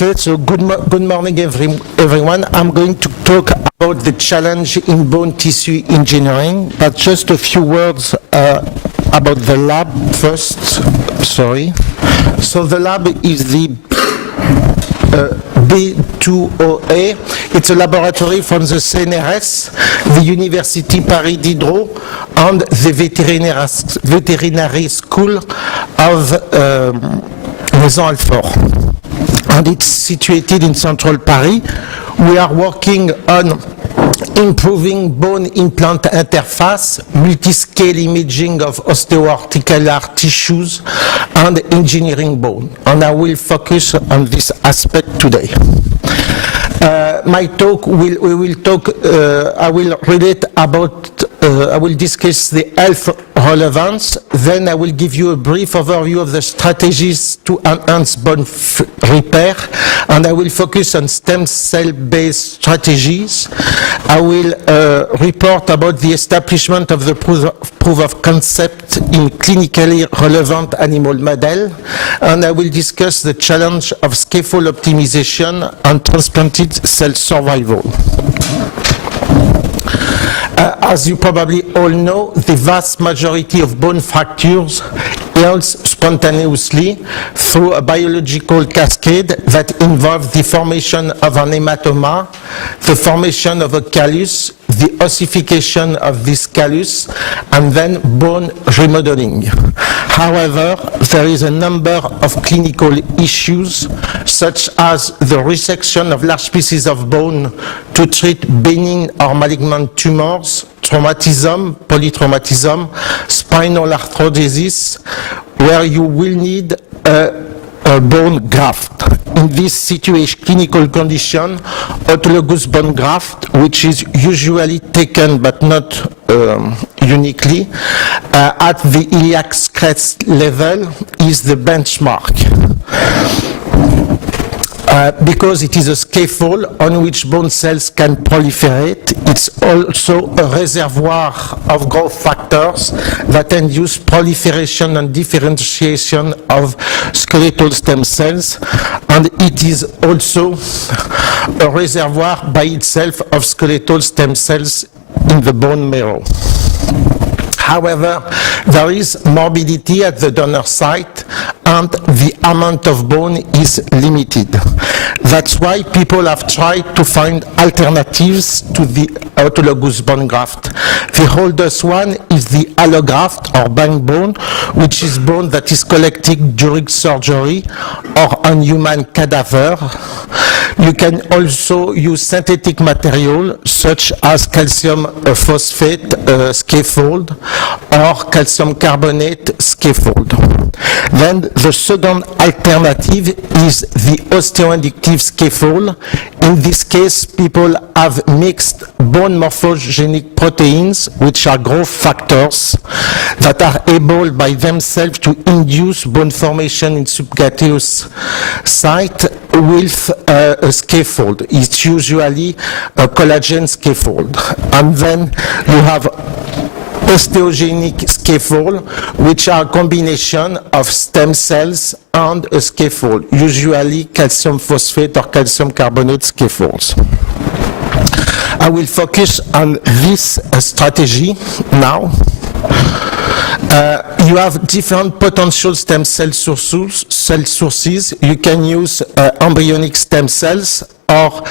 Okay, so good morning everyone. I'm going to talk about the challenge in bone tissue engineering, but just a few words about the lab first. Sorry. So the lab is the B2OA. It's a laboratory from the CNRS, the University Paris Diderot, and the veterinary school of Maison Alfort. And it's situated in central Paris. We are working on improving bone implant interface, multi-scale imaging of osteoarticular tissues, and engineering bone. And I will focus on this aspect today. My talk I will discuss the health relevance, then I will give you a brief overview of the strategies to enhance bone repair, and I will focus on stem cell-based strategies. I will report about the establishment of the proof of concept in clinically relevant animal model, and I will discuss the challenge of scaffold optimization and transplanted cell survival. As you probably all know, the vast majority of bone fractures heals spontaneously through a biological cascade that involves the formation of an hematoma, the formation of a callus, the ossification of this callus, and then bone remodeling. However, there is a number of clinical issues, such as the resection of large pieces of bone to treat benign or malignant tumors, traumatism, polytraumatism, spinal arthrodesis, where you will need a bone graft. In this situation, clinical condition, autologous bone graft, which is usually taken but not uniquely, at the iliac crest level is the benchmark. Because it is a scaffold on which bone cells can proliferate, it's also a reservoir of growth factors that induce proliferation and differentiation of skeletal stem cells, and it is also a reservoir by itself of skeletal stem cells in the bone marrow. However, there is morbidity at the donor site and the amount of bone is limited. That's why people have tried to find alternatives to the autologous bone graft. The oldest one is the allograft or bank bone, which is bone that is collected during surgery or on human cadaver. You can also use synthetic material such as calcium phosphate scaffold or calcium carbonate scaffold. Then the second alternative is the osteoinductive scaffold. In this case, people have mixed bone morphogenic proteins, which are growth factors that are able by themselves to induce bone formation in subcutaneous site with a scaffold. It's usually a collagen scaffold. And then you have osteogenic scaffold, which are a combination of stem cells and a scaffold, usually calcium phosphate or calcium carbonate scaffolds. I will focus on this strategy now. You have different potential stem cell sources. You can use embryonic stem cells or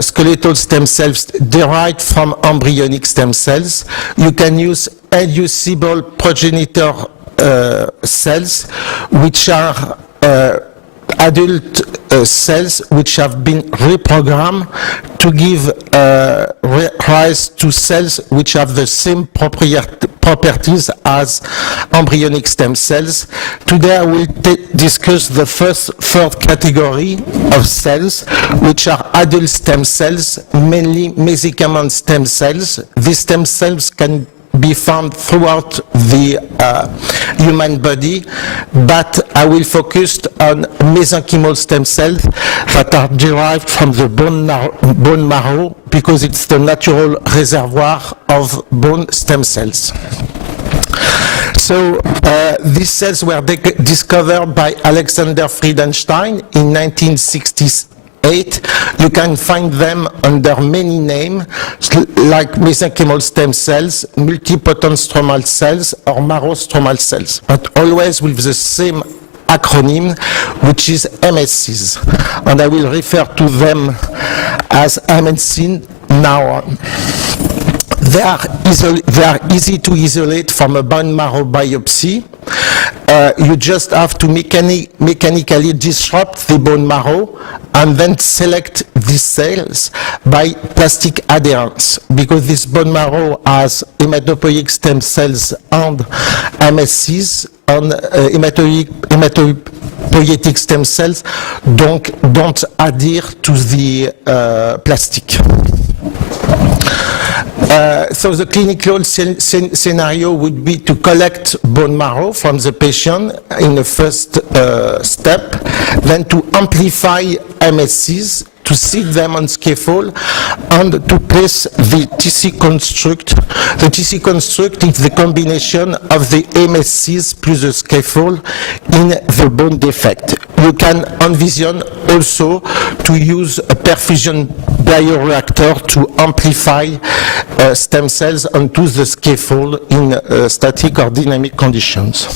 skeletal stem cells derived from embryonic stem cells. You can use inducible progenitor cells, which are adult cells which have been reprogrammed to give rise to cells which have the same properties as embryonic stem cells. Today I will discuss the third category of cells, which are adult stem cells, mainly mesenchymal stem cells. These stem cells can be found throughout the human body, but I will focus on mesenchymal stem cells that are derived from the bone marrow because it's the natural reservoir of bone stem cells. So these cells were discovered by Alexander Friedenstein in 1968. You can find them under many names, like mesenchymal stem cells, multipotent stromal cells, or marrow stromal cells, but always with the same acronym, which is MSCs. And I will refer to them as MSC now on. They are easy to isolate from a bone marrow biopsy. You just have to mechanically disrupt the bone marrow and then select these cells by plastic adherence, because this bone marrow has hematopoietic stem cells and MSCs, and hematopoietic stem cells don't adhere to the plastic. So the clinical scenario would be to collect bone marrow from the patient in the first step, then to amplify MSCs, to seed them on scaffold, and to place the TC construct. The TC construct is the combination of the MSCs plus the scaffold in the bone defect. You can envision also to use a perfusion bioreactor to amplify stem cells onto the scaffold in static or dynamic conditions.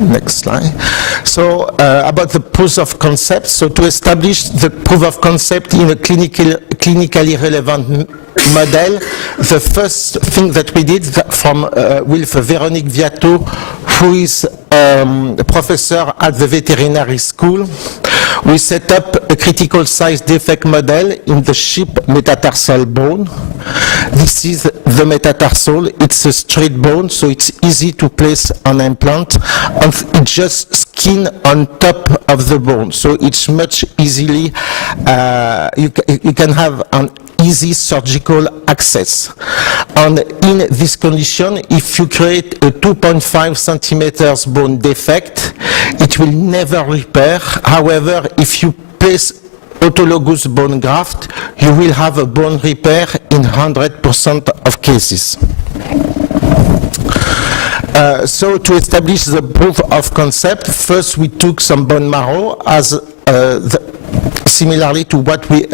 Next slide. So about the proof of concept. So to establish the proof of concept in a clinically relevant model, the first thing that we did with Véronique Viato, who is a professor at the veterinary school, we set up a critical size defect model in the sheep metatarsal bone. This is the metatarsal. It's a straight bone, so it's easy to place an implant, and it's just skin on top of the bone, so it's much easily, you can have an easy surgical access. And in this condition, if you create a 2.5 centimeters bone defect, it will never repair. However, if you place autologous bone graft, you will have a bone repair in 100% of cases. So to establish the proof of concept, first we took some bone marrow as similarly to what we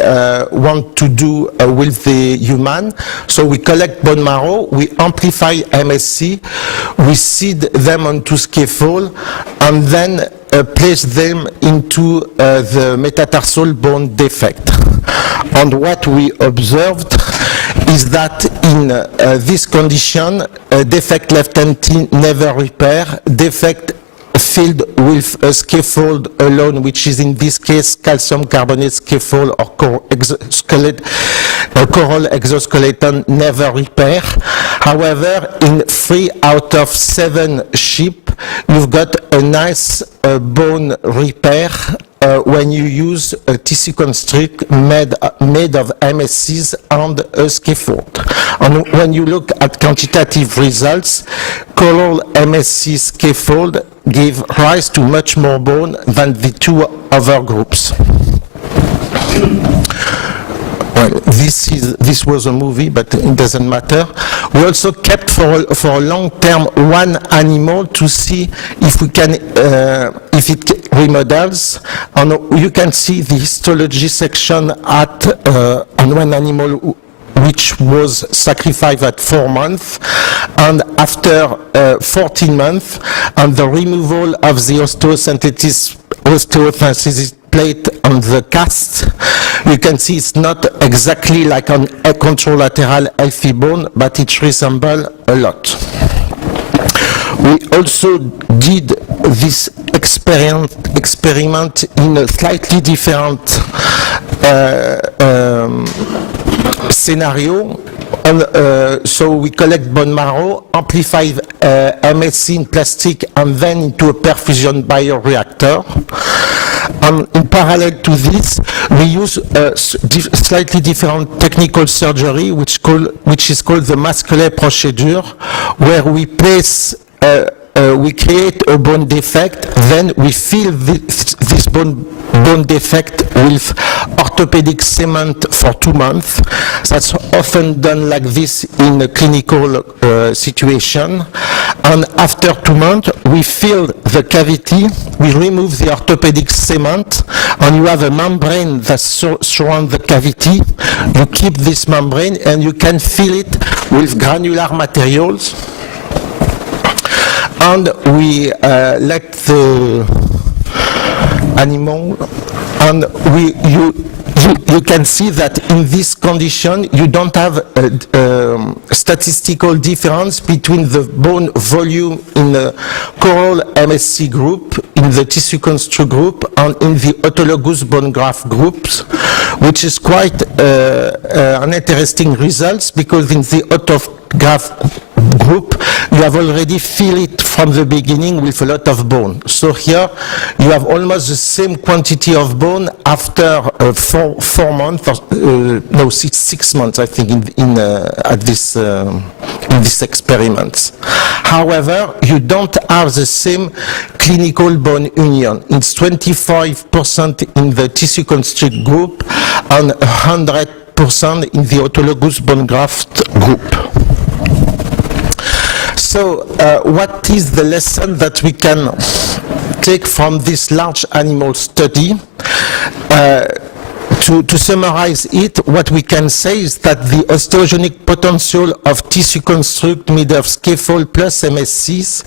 want to do with the human. So we collect bone marrow, we amplify MSC, we seed them onto scaffold, and then place them into the metatarsal bone defect. And what we observed is that in this condition, defect left entity never repair, defect filled with a scaffold alone, which is in this case calcium carbonate scaffold or coral exoskeleton, never repair. However, in 3 out of 7 sheep, you've got a nice bone repair when you use a TC construct made of MSCs and a scaffold. And when you look at quantitative results, coral MSC scaffold give rise to much more bone than the 2 other groups. Well, this was a movie, but it doesn't matter. We also kept for a long term one animal to see if we can if it remodels. And you can see the histology section at on one animal which was sacrificed at 4 months, and after 14 months, and the removal of the osteosynthesis plate on the cast, you can see it's not exactly like an contralateral healthy bone, but it resembles a lot. We also did this experiment in a slightly different scenario. And, so we collect bone marrow, amplify MSC in plastic, and then into a perfusion bioreactor. And in parallel to this, we use a slightly different technical surgery, which is called the Masquelet procedure, where we place we create a bone defect, then we fill this bone defect with orthopedic cement for 2 months. That's often done like this in a clinical situation. And after 2 months, we fill the cavity, we remove the orthopedic cement, and you have a membrane that surrounds the cavity. You keep this membrane and you can fill it with granular materials. And we let the animal, and you can see that in this condition you don't have a statistical difference between the bone volume in the coral MSC group, in the tissue construct group, and in the autologous bone graft groups, which is quite an interesting result, because in the autograft group you have already filled it from the beginning with a lot of bone. So here you have almost the same quantity of bone after 4 months, no, 6 months, I think, in this experiment. However, you don't have the same clinical bone union. It's 25% in the tissue construct group and 100% in the autologous bone graft group. So what is the lesson that we can take from this large animal study? To summarize it, what we can say is that the osteogenic potential of tissue construct made of scaffold plus MSCs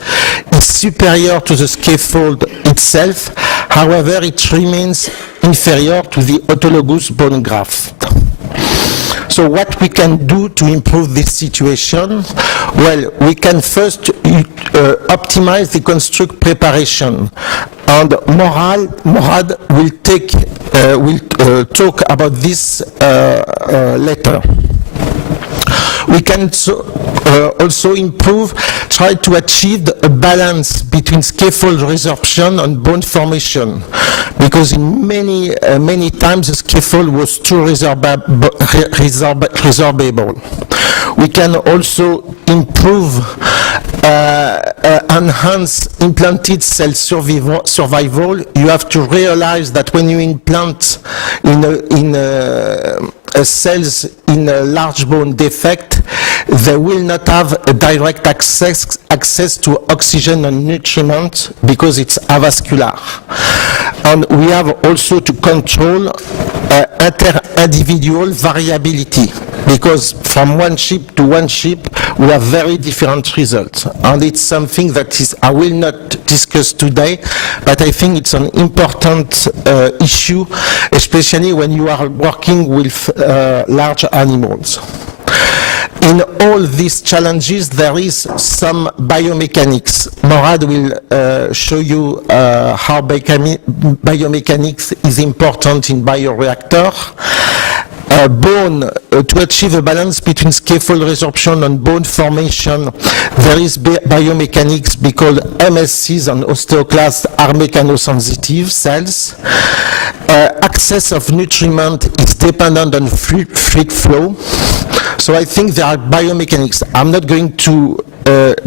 is superior to the scaffold itself. However, it remains inferior to the autologous bone graft. So what we can do to improve this situation? Well, we can first optimize the construct preparation, and Morad will talk about this later. We can also try to achieve a balance between scaffold resorption and bone formation, because in many times the scaffold was too resorbable. We can also improve, enhance implanted cell survival. You have to realize that when you implant cells in a large bone defect, they will not have a direct access to oxygen and nutriment because it's avascular. And we have also to control inter-individual variability, because from one ship to one ship we have very different results. And it's something that I will not discuss today, but I think it's an important issue, especially when you are working with large animals. In all these challenges, there is some biomechanics. Morad will show you how biomechanics is important in bioreactor. Bone, to achieve a balance between scaffold resorption and bone formation, there is biomechanics because MSCs and osteoclasts are mechanosensitive cells. Access of nutriment is dependent on fluid flow. So I think there are biomechanics. I'm not going to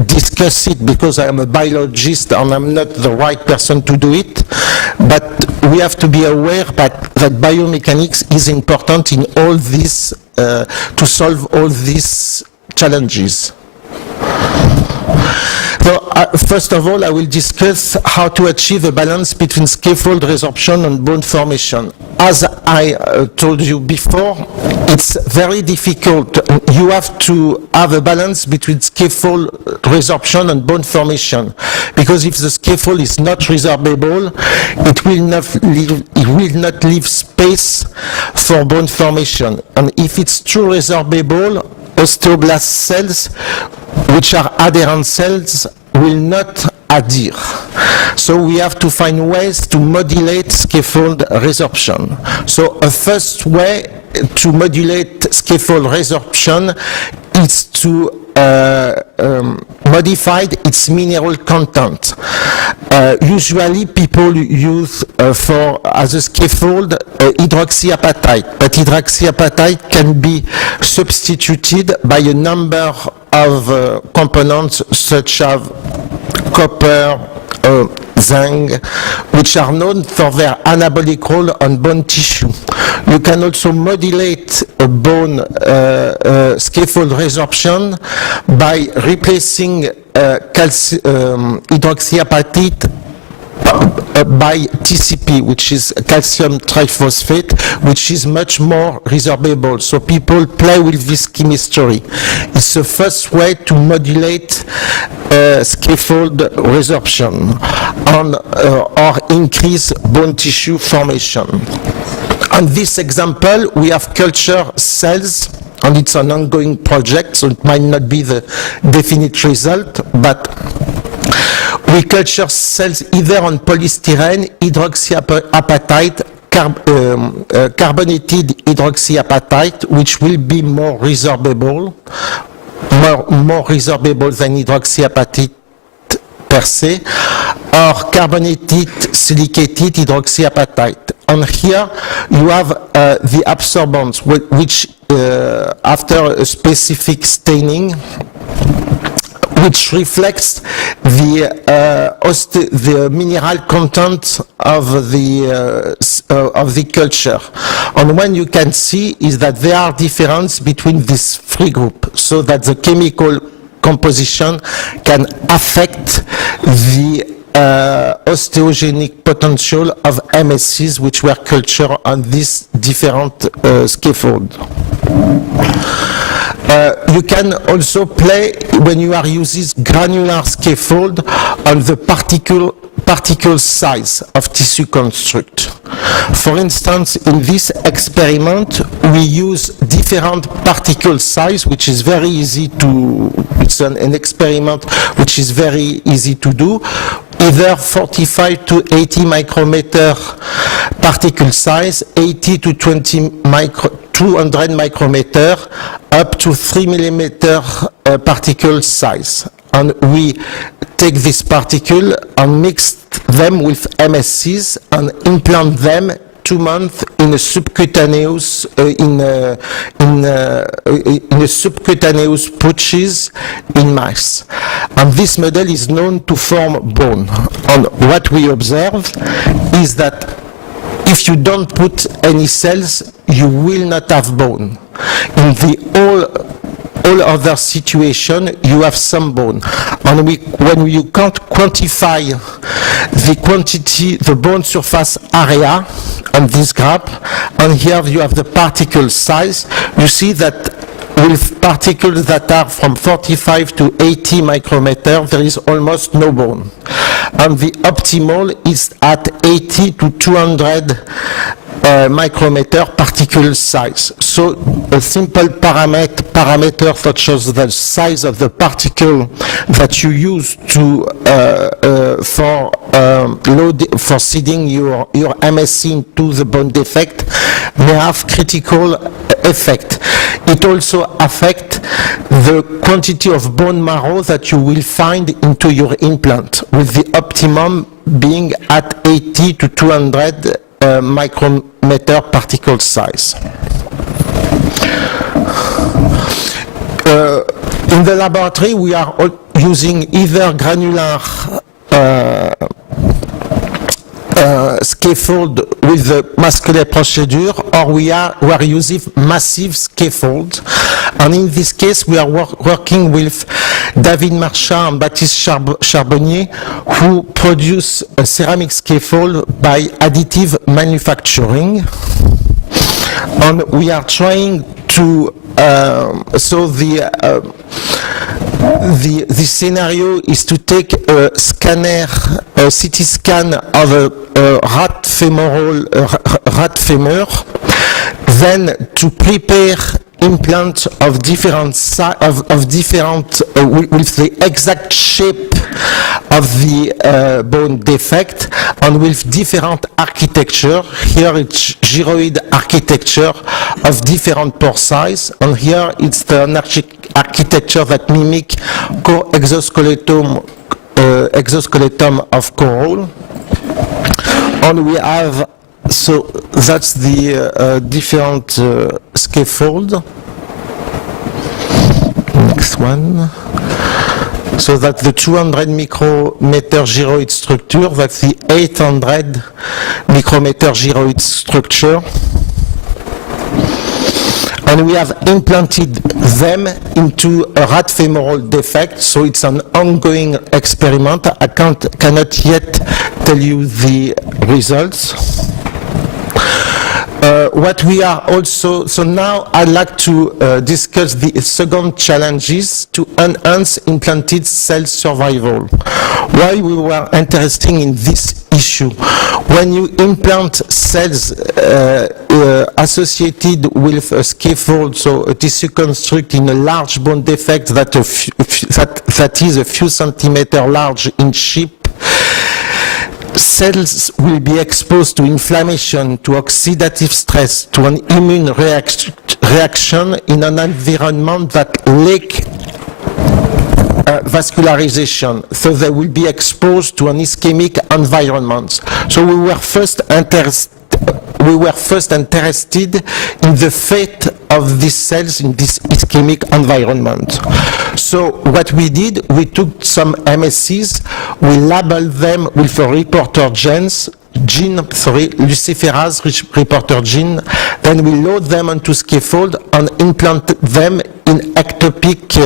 discuss it because I am a biologist and I'm not the right person to do it, but we have to be aware that biomechanics is important in all this, to solve all these challenges. So, first of all, I will discuss how to achieve a balance between scaffold resorption and bone formation. As I told you before, it's very difficult. You have to have a balance between scaffold resorption and bone formation, because if the scaffold is not resorbable, it will not leave space for bone formation. And if it's too resorbable, osteoblast cells, which are adherent cells, will not adhere. So we have to find ways to modulate scaffold resorption. So a first way to modulate scaffold resorption is to modify its mineral content. Usually people use as a scaffold hydroxyapatite, but hydroxyapatite can be substituted by a number of components such as copper, Zhang, which are known for their anabolic role on bone tissue. You can also modulate a bone scaffold resorption by replacing hydroxyapatite by TCP, which is calcium triphosphate, which is much more resorbable. So people play with this chemistry. It's the first way to modulate scaffold resorption or increase bone tissue formation. On this example, we have culture cells, and it's an ongoing project, so it might not be the definite result, but we culture cells either on polystyrene, hydroxyapatite, carbonated hydroxyapatite, which will be more resorbable, more resorbable than hydroxyapatite per se, or carbonated silicated hydroxyapatite. And here you have the absorbents, which after a specific staining, which reflects the mineral content of the culture. And what you can see is that there are differences between these three groups, so that the chemical composition can affect the osteogenic potential of MSCs which were cultured on this different scaffold. You can also play, when you are using granular scaffold, on the particle size of tissue construct. For instance, in this experiment, we use different particle size, which is very easy to, it's an experiment which is very easy to do, either 45 to 80 micrometer particle size, 80 to 200 micrometer, up to 3 millimeter particle size. And we take this particle and mix them with MSCs and implant them 2 months in a subcutaneous subcutaneous pouches in mice. And this model is known to form bone. And what we observe is that if you don't put any cells, you will not have bone. In the all other situation, you have some bone. And when you can't quantify the quantity, the bone surface area on this graph, and here you have the particle size, you see that with particles that are from 45 to 80 micrometer, there is almost no bone. And the optimal is at 80 to 200 micrometer particle size. So a simple parameter such as the size of the particle that you use to for seeding your MSC into the bone defect may have critical effect. It also affects the quantity of bone marrow that you will find into your implant, with the optimum being at 80 to 200 micrometer particle size. In the laboratory, we are using either granular scaffold with the muscular procedure, or we are using massive scaffold. And in this case, we are working with David Marchand and Baptiste Charbonnier, who produce a ceramic scaffold by additive manufacturing. And we are trying to so the scenario is to take a scanner, a CT scan of a rat femur, then to prepare implants of different with the exact shape of the bone defect and with different architecture. Here it's gyroid architecture of different pore size, and here it's the architecture that mimic exoskeleton of coral. And we have, so that's the different scaffold. Next one. So that's the 200 micrometer gyroid structure, that's the 800 micrometer gyroid structure. And we have implanted them into a rat femoral defect, so it's an ongoing experiment. I cannot yet tell you the results. What we are also, so now I'd like to discuss the second challenges to enhance implanted cell survival. Why we were interested in this issue. When you implant cells associated with a scaffold, so a tissue construct in a large bone defect that is a few centimeters large in shape, cells will be exposed to inflammation, to oxidative stress, to an immune reaction in an environment that lacks vascularization, so they will be exposed to an ischemic environment. So we were first interested in the fate of these cells in this ischemic environment. So what we did, we took some MSCs, we labeled them with a reporter luciferase reporter gene, then we load them onto scaffold and implant them in ectopic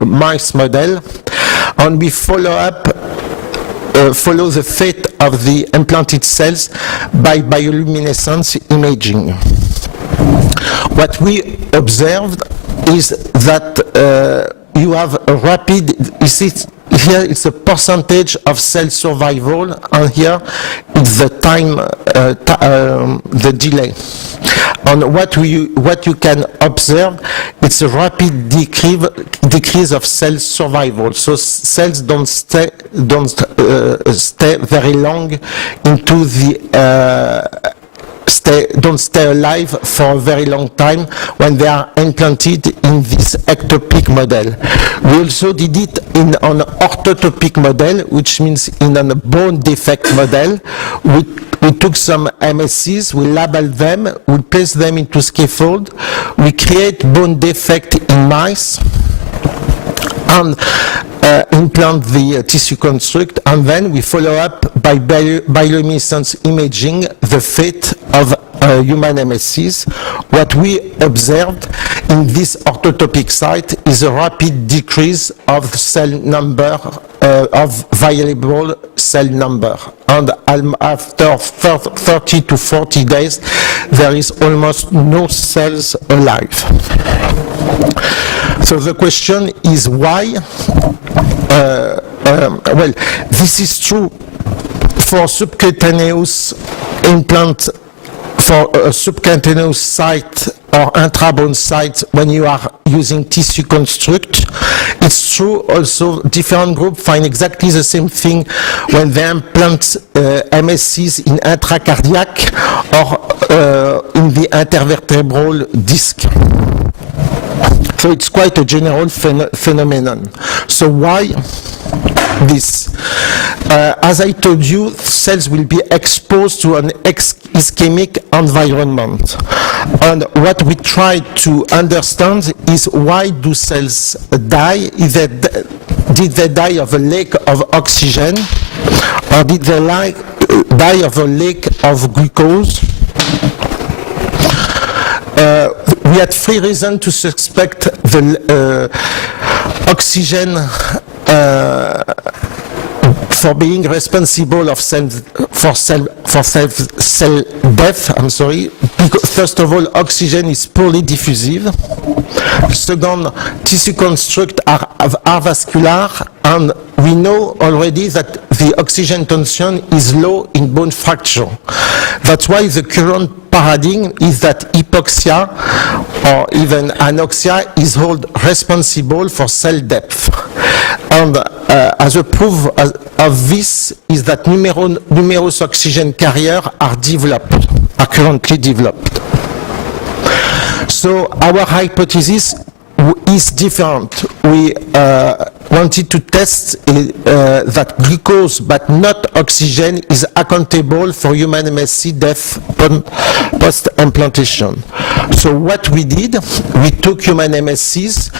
mice model, and we follow the fate of the implanted cells by bioluminescence imaging. What we observed is that you have a rapid, you see, here it's a percentage of cell survival, and here it's the time, the delay. And what you can observe, it's a rapid decrease of cell survival. So cells don't stay very long into the don't stay alive for a very long time when they are implanted in this ectopic model. We also did it in an orthotopic model, which means in a bone defect model. We took some MSCs, we labeled them, we place them into scaffold, we create bone defect in mice, and implant the tissue construct, and then we follow up by bioluminescence imaging the fate of human MSCs. What we observed in this orthotopic site is a rapid decrease of cell number, of viable cell number. And after 30 to 40 days, there is almost no cells alive. So the question is why? Well, this is true for subcutaneous implant, for a subcutaneous site or intrabone site when you are using tissue construct. It's true also, different groups find exactly the same thing when they implant MSCs in intracardiac or in the intervertebral disc. So it's quite a general phenomenon. So why this? As I told you, cells will be exposed to an ischemic environment. And what we try to understand is why do cells die? Did they die of a lack of oxygen? Or did they die of a lack of glucose? We had 3 reasons to suspect the oxygen for being responsible of cell death. I'm sorry. Because first of all, oxygen is poorly diffusive. Second, tissue constructs are vascular, and we know already that the oxygen tension is low in bone fracture. That's why the current paradigm is that hypoxia or even anoxia is held responsible for cell death. And as a proof of this is that numerous oxygen carriers are currently developed. So our hypothesis is different. We wanted to test that glucose but not oxygen is accountable for human MSC death post-implantation. So what we did, we took human MSCs,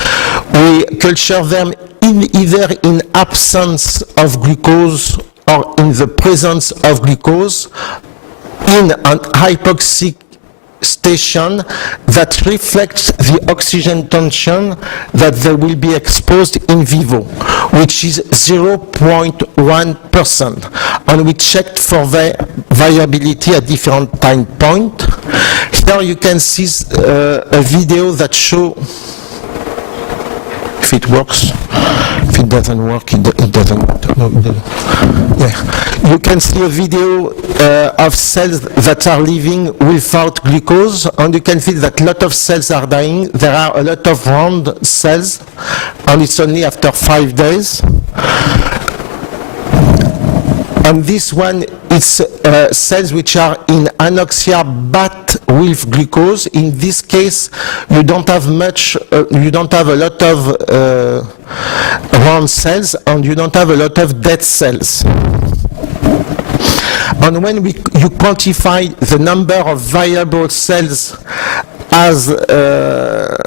we cultured them either in absence of glucose or in the presence of glucose in an hypoxic station that reflects the oxygen tension that they will be exposed in vivo, which is 0.1%. And we checked for the viability at different time points. Here you can see a video that shows if it works. If it doesn't work, it doesn't. No, it doesn't. Yeah. You can see a video of cells that are living without glucose, and you can see that a lot of cells are dying. There are a lot of round cells, and it's only after 5 days. And this one is cells which are in anoxia but with glucose. In this case, you don't have much, you don't have a lot of round cells, and you don't have a lot of dead cells. And when you quantify the number of viable cells as the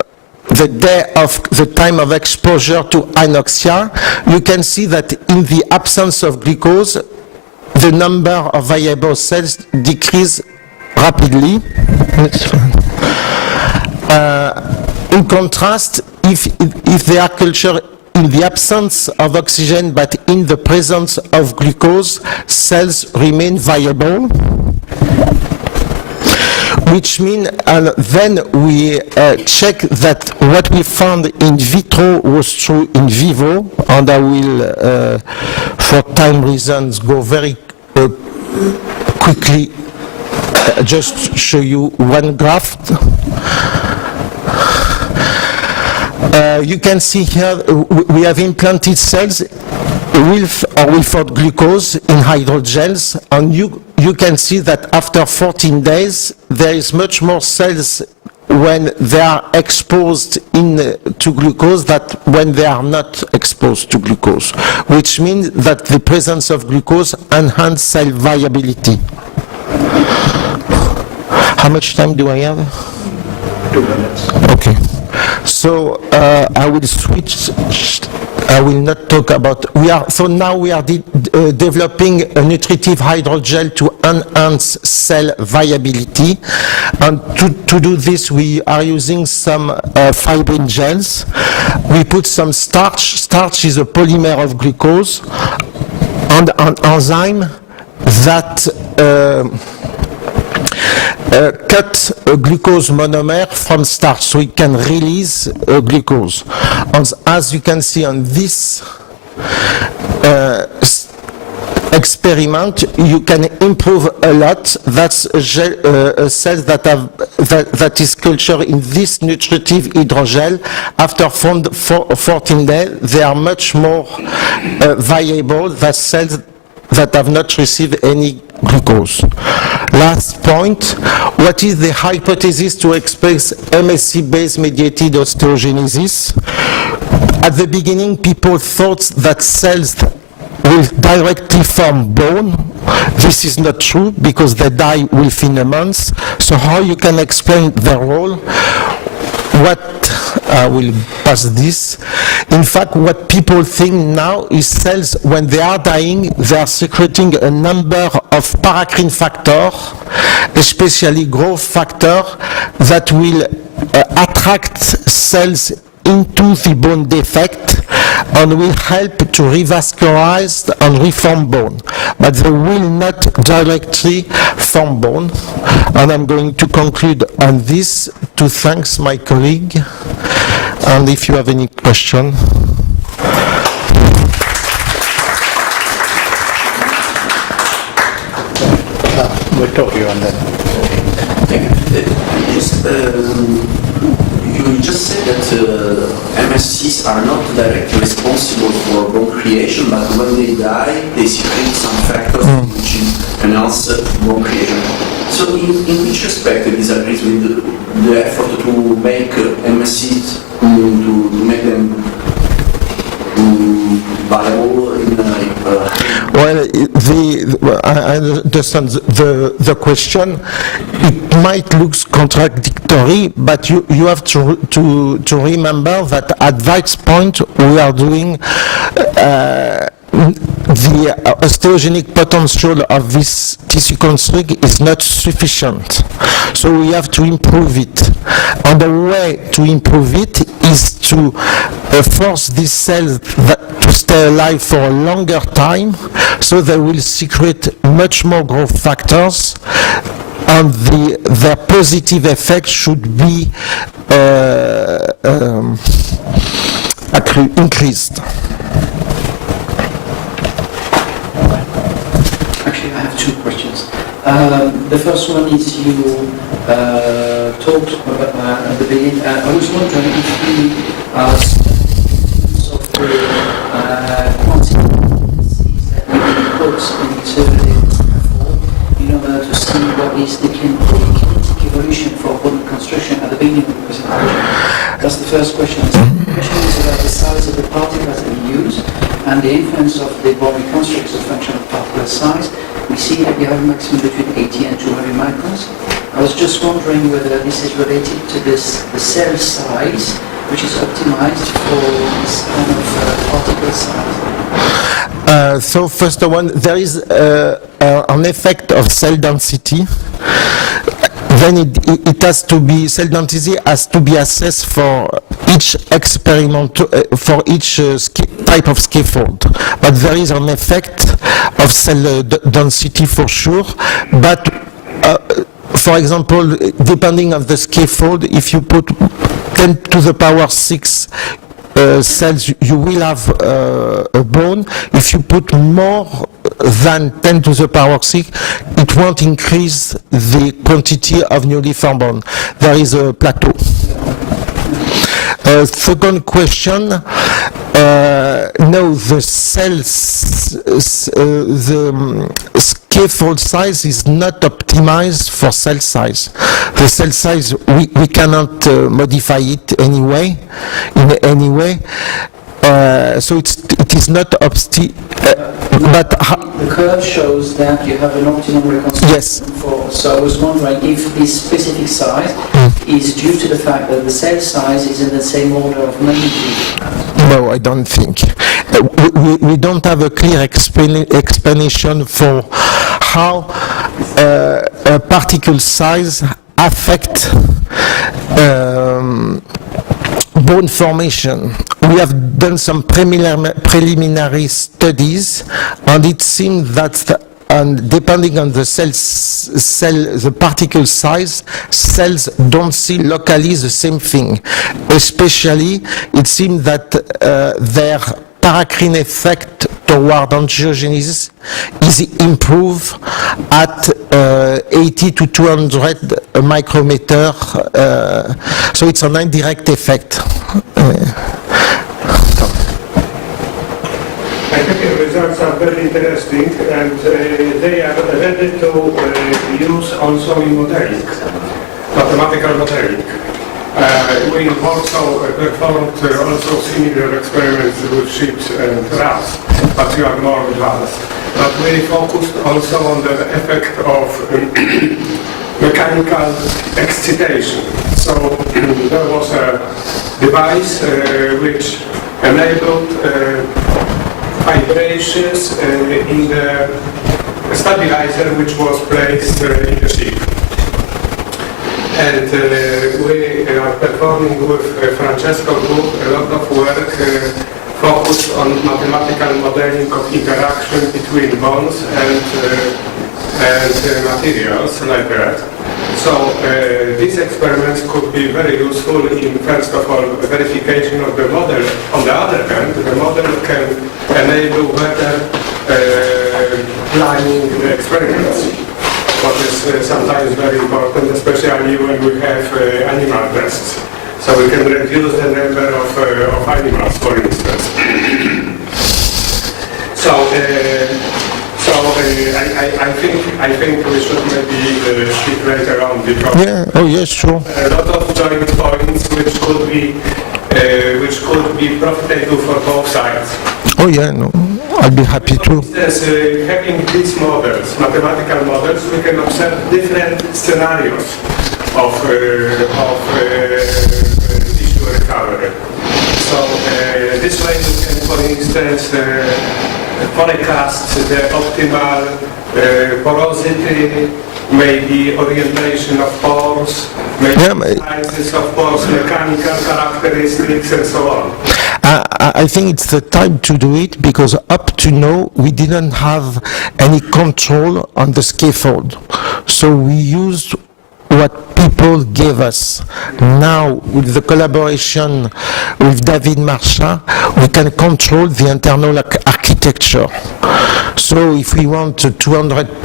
day of the time of exposure to anoxia, you can see that in the absence of glucose, the number of viable cells decrease rapidly. In contrast, if they are cultured in the absence of oxygen but in the presence of glucose, cells remain viable. Which means, and then we check that what we found in vitro was true in vivo, and I will, for time reasons, go very quickly, just show you one graph. You can see here we have implanted cells with or without glucose in hydrogels, and you can see that after 14 days there is much more cells when they are exposed to glucose than when they are not exposed to glucose, which means that the presence of glucose enhances cell viability. How much time do I have? 2 minutes. Okay. So I will switch. I will not talk about. So now we are developing a nutritive hydrogel to enhance cell viability, and to do this we are using some fibrin gels. We put some starch. Starch is a polymer of glucose, and an enzyme that cut a glucose monomer from starch, so it can release glucose. And as you can see on this experiment, you can improve a lot. That's a cell that is cultured in this nutritive hydrogel. After 14 days, they are much more viable than cells that have not received any glucose. Last point, what is the hypothesis to express MSC-based mediated osteogenesis? At the beginning, people thought that cells will directly form bone. This is not true because they die within a month. So how you can explain their role? I will pass this. In fact, what people think now is cells, when they are dying, they are secreting a number of paracrine factors, especially growth factor, that will attract cells into the bone defect and will help to revascularize and reform bone. But they will not directly form bone. And I'm going to conclude on this to thank my colleague. And if you have any question. We'll talk to you on that. Thank you. You just said that MSCs are not directly responsible for bone creation, but when they die, they secrete some factors which enhance bone creation. So in which respect it disagrees with the effort to make MSCs, to make them viable in Well, I understand the question. It might look contradictory, but you have to remember that at that point we are doing the osteogenic potential of this tissue constrict is not sufficient. So we have to improve it. And the way to improve it is to force these cells to stay alive for a longer time, so they will secrete much more growth factors, and their positive effect should be increased. Actually, I have two questions. The first one is you talked about, at the beginning, I was wondering if the of the quantity that you can put in the survey in order to see what is the kinetic evolution for bone construction at the beginning of the presentation. That's the first question. The second question is about the size of the particles that you use and the influence of the bone reconstruction as a function of particle size. We see that you have a maximum between 80 and 200 microns. I was just wondering whether this is related to the cell size, which is optimized for this kind of particle size. So first one, there is an effect of cell density. Then it has to be, cell density has to be assessed for each experiment, for each type of scaffold. But there is an effect of cell density for sure. But for example, depending on the scaffold, if you put 10 to the power 6 cells, you will have a bone. If you put more than 10 to the power 6, it won't increase the quantity of newly formed bone. There is a plateau. Second question, no, the cells, the scaffold size is not optimized for cell size. The cell size, we cannot modify it anyway, in any way. So it is not but the curve shows that you have an optimum reconstruction. Yes. So I was wondering if this specific size is due to the fact that the cell size is in the same order of magnitude. No, I don't think. We don't have a clear explanation for how a particle size affect bone formation. We have done some preliminary studies, and it seems that depending on the the particle size, cells don't see locally the same thing. Especially, it seems that their paracrine effect toward angiogenesis is improved at 80 to 200 micrometer, so it's an indirect effect. I think the results are very interesting, and they are ready to use also in modeling, mathematical modeling. We also performed also similar experiments with sheep and rats, but we are more advanced. But we focused also on the effect of mechanical excitation. So there was a device which enabled vibrations in the stabilizer which was placed in the sheep. And we are performing with Francesco Group a lot of work focused on mathematical modeling of interaction between bones and materials like that. So these experiments could be very useful in, first of all, verification of the model. On the other hand, the model can enable better planning the experiments, what is sometimes very important, especially when we have animal tests. So we can reduce the number of animals, for instance. I think we should maybe speak later on, because oh yes, sure. A lot of joint points which could be profitable for both sides. Oh yeah, no, I'll be happy to. As having these models, mathematical models, we can observe different scenarios of tissue recovery. So this way you can, for instance, forecast the optimal porosity, maybe orientation of pores, maybe sizes of pores, mechanical characteristics, and so on. I think it's the time to do it because up to now we didn't have any control on the scaffold. So we used what people gave us. Now, with the collaboration with David Marchand, we can control the internal architecture. So if we want 200,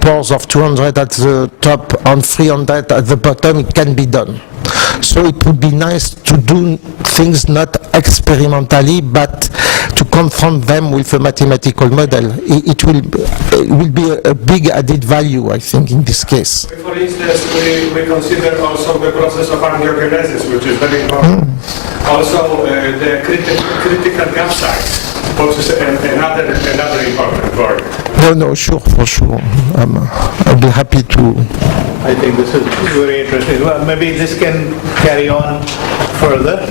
pores of 200 at the top and 300 at the bottom, it can be done. So it would be nice to do things not experimentally, but to confront them with a mathematical model. It will be a big added value, I think, in this case. For instance, we consider also the process of angiogenesis, which is very important. Also, the critical gap size, which is another important word. No, sure, for sure. I'll be happy to. I think this is very interesting. Well, maybe this can carry on further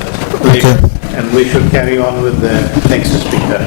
later, and we should carry on with the next speaker.